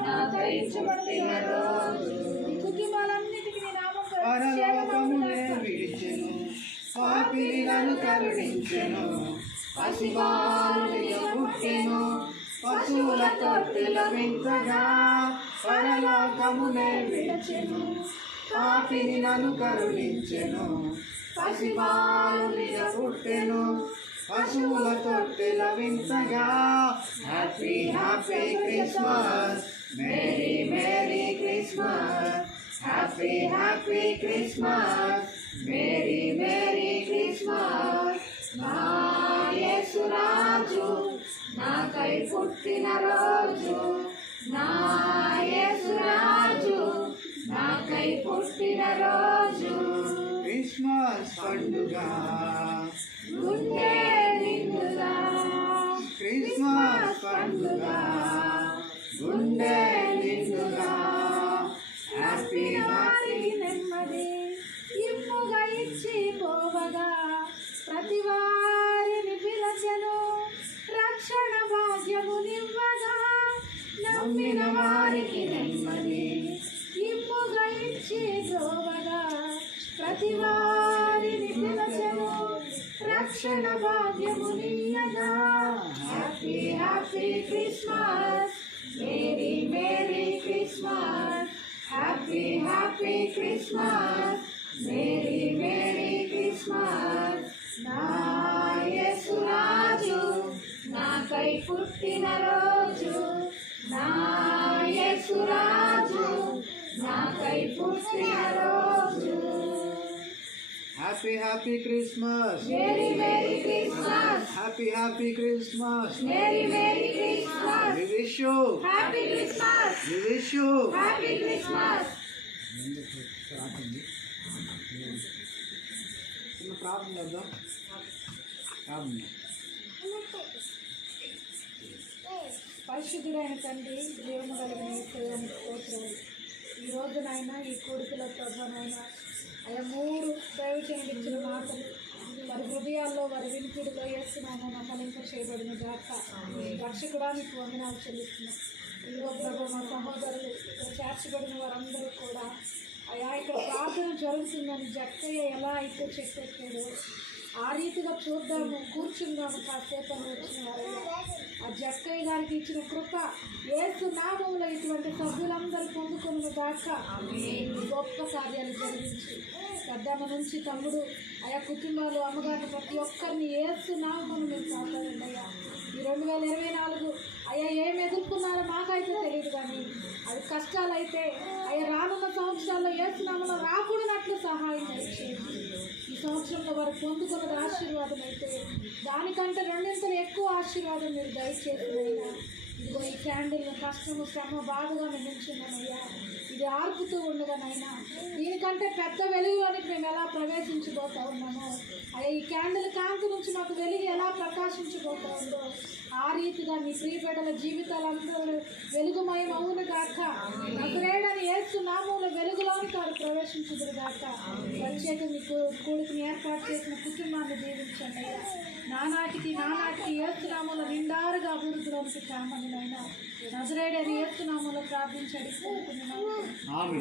నాకై పుట్టిన రోజు కుటుంబాలన్నిటికీ నీ నామం పరలోకమునే విడిచెను పాపిలను కరుణించెను పసిబాలునిగా పుట్టెను పశువుల తొట్టిల వింతగా పరలోకమునే విడిచెను పాపిని నన్ను కరుణించెను పసిబాలునిగా పుట్టెను పశువుల తొట్టిల వింతగా happy happy Christmas merry merry Christmas happy happy Christmas merry merry Christmas నా యేసురాజు నాకై పుట్టిన రోజు నా యేసురాజు నాకై పుట్టిన రోజు క్రిస్మస్ పండుగ గుండె నమ్మిన వారికి నెమ్మది. ఇమ్ముగా ఇచ్చి పోవగా ప్రతి వారిని పిలచెను. రక్షణ భాగ్యము నియ్యగా happy happy Christmas merry merry Christmas happy happy Christmas merry merry Christmas నా యేసురాజు నాకై పుట్టిన happy happy Christmas merry merry Christmas happy happy Christmas merry merry Christmas we wish you happy Christmas we wish you happy Christmas చిన్న ప్రార్థన చేద్దాం ప్రార్థన పరిశుద్ధుడైన తండ్రి దేవుని కలిగిన యేసుదేవునికి స్తోత్రాలు ఈ ఈ కొడుకుల ప్రభానైన అలా మూడు దైవచనుడు ఇచ్చిన మాటలు. వారి హృదయాల్లో వారి వినికిడిలో వేస్తున్నాను ఫలింప చేయబడిన జాగ్రత్త రక్షకుడా మీకు వందనాలు చెల్లిస్తున్నాం. ఇదిగో ప్రభు మా సహోదరులు ఇక్కడ చేర్చబడిన వారందరూ కూడా అయా ఇక్కడ ప్రార్థన జరుగుతుందని జక్కయ్య ఎలా అయితే చెప్పేసాడో ఆ రీతిగా చూద్దాము. కూర్చుందాము కాసేపు వచ్చిన ఆ జక్కయ్య గారికి ఇచ్చిన కృప ఏసు నామంలో ఇటువంటి సభ్యులందరూ పొందుకున్న దాకా గొప్ప కార్యాలు జరిగించి పెద్దమ్మ నుంచి తమ్ముడు ఆయా కుటుంబాలు అమ్మగారిని ప్రతి ఒక్కరిని ఏసు నామను మీరు కాపాడండి అయ్యా. ఈ రెండు వేల ఇరవై నాలుగు అయ్యా ఏం ఎదుర్కొన్నారో మాకైతే తెలియదు కానీ అది కష్టాలైతే అయ్యా రానున్న సంవత్సరాల్లో ఏసునామలో రాకూడనట్లు సహాయం దయచేయండి ఈ సంవత్సరంలో వారు పొందుకున్నది ఆశీర్వాదం అయితే దానికంటే రెండింతలు ఎక్కువ ఆశీర్వాదం మీరు దయచేసి అయినా ఇదిగో ఈ క్యాండిల్ కష్టము శ్రమ బాధగా నిలిచిందనయ్యా. ఇది ఆర్పుతూ ఉండగానైనా దీనికంటే పెద్ద వెలుగులోనికి మేము ఎలా ప్రవేశించబోతా ఉన్నామో? అయ్యా ఈ క్యాండిల్ కాంతి నుంచి మాకు వెలుగు ఎలా ప్రకాశించబోతా ఉందో ఆ రీతిగా మీ ప్రియబిడ్డల జీవితాలందరూ వెలుగుమయం అవును గాక నగరేడని ఏసు నామంలో వెలుగులోనికి వారు ప్రవేశించదురు గాక. ప్రత్యేక మీకు కొడుకుని ఏర్పాటు చేసిన కుటుంబాన్ని దీవించండి నానాటికి నానాటికి ఏసునామంలో నిండారుగా అభివృద్ధిలోనికి కామని నజరేడని ప్రార్థించడి. ఆమె